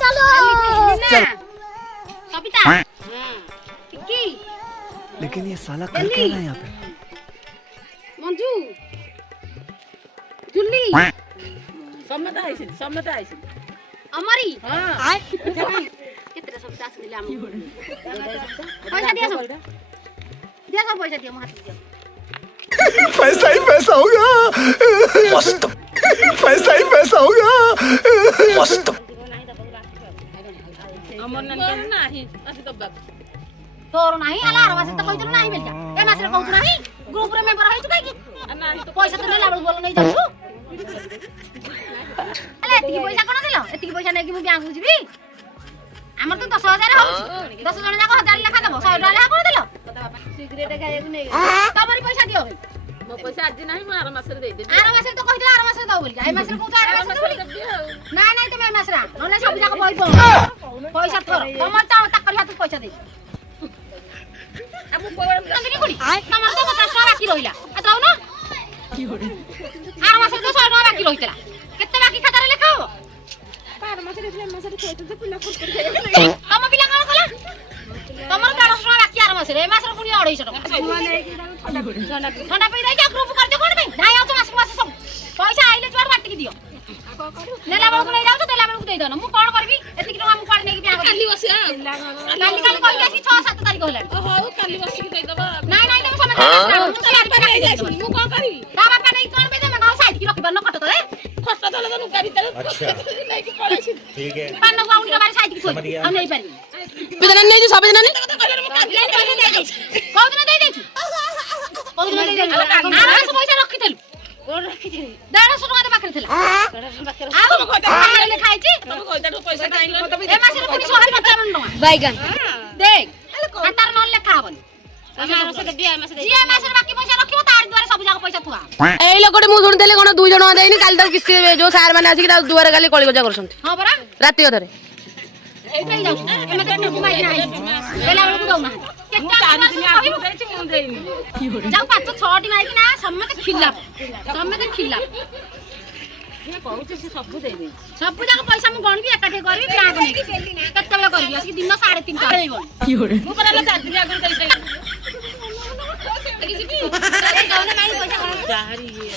चलो सविता हां की लेकिन ये साला कर क्या रहा है यहाँ पे? मंजू जुल्ली सम्मत आइछ अमरी हां केतरे सविता आसले हम पैसा दिया सब पैसा दिया म हाथ दिया पैसा ही पैसा होगा मस्त पैसा ही पैसा होगा मस्त अमर नाही असि दब्बा तोर नाही आला आर मासे त कहितल नाही बेलका ए मासे कहू नाही ग्रुप रे मेंबर हैछु काकी पैसा त नेला बोल नै जाऊ अले एतिकी पैसा कोन देलो एतिकी पैसा नै कि मु बैंक बुझबी हमर तो 10000 होउछ 10 जण जाको 1000 लेखा देबो 100 टका कोन देलो सिगरेट खाइबो नै तमरी पैसा दियो मो पैसा आज नाही म आर मासे दे दे आर मासे तो कहितल आर मासे दउ बोलका ए मासे कहू आर मासे दउ नाही नाही तुम ए मासे रा नले सब जाको पैसा पैसा तोर तमर ता तक हाथ पैसा दे अब कोन कोनी तमर तो 50 टका बाकी रहिला आ जाऊ न की होरे आर मासे तो 100 टका बाकी रहितला केते बाकी खाता रे लेखाओ आर मासे रे मासे खोइतो जे पिला कोन कर तम पिला कोन कला तमर 150 टका बाकी आर मासे रे मासे पुनी 250 टका ठंडा पे जाई ग्रुप कर दे कोन बे नाही आउ मासे मासे सब पैसा आइले जुआर बाटी के दियो नेला बाबू नै जाउ देला बाबू दे दन मु कोन करबी एतिकी टका मु पाडी नै कि ब्याग काली बसिया काली कहि आसी 6-7 तारिख होला हो काली बसि के दे दबा नाही नाही तुम समय मु कोन करी ता बापा नै कोन बे दे म साइड की रखबा न कट तले खस्ता दले त नुका भीतर नै कि पळाइछि ठीक है पान गाउन के बारे साइड की थोई हम नै पारी बिदन नै सब जना नै कौन दे दे कौन दे दे आराम से पैसा रखि देलु कोन रखि दे 150 टका दे बाकरे थला 150 बाकरे आ कहता ले खाइछि तब कहता पैसा काइन ए मासे पुनी 155 टका बैगन देख हातार न लेखा हबन मासे दे दिया मासे दे जिया मासे बाकी पैसा रखिबो तार द्वारा सब जाक पैसा थुआ ए लोकटे मु सुनथले कोन 2 जण देइनी काली त किस्ती जो सार माने आसी कि दुआरे काली कळी गजा करसंती हां बरा राती अधरे एते जाउ एमे तो घुमाई नाही बेला बेला जाउ ना केटा 4 दिन आगु देछि मु देइनी जाउ 5-6 टी माई कि ना सम्मत खिला ये कहू से सब दे दे सब जाक पैसा मु गणबी एकाठे करबी ब्याग नै केते बेला करबी असि दिन 3.5 का की होरे मु कराला 4 दिन आगु देइ देखि जिबी जाऊ ना माई पैसा जाहरी ये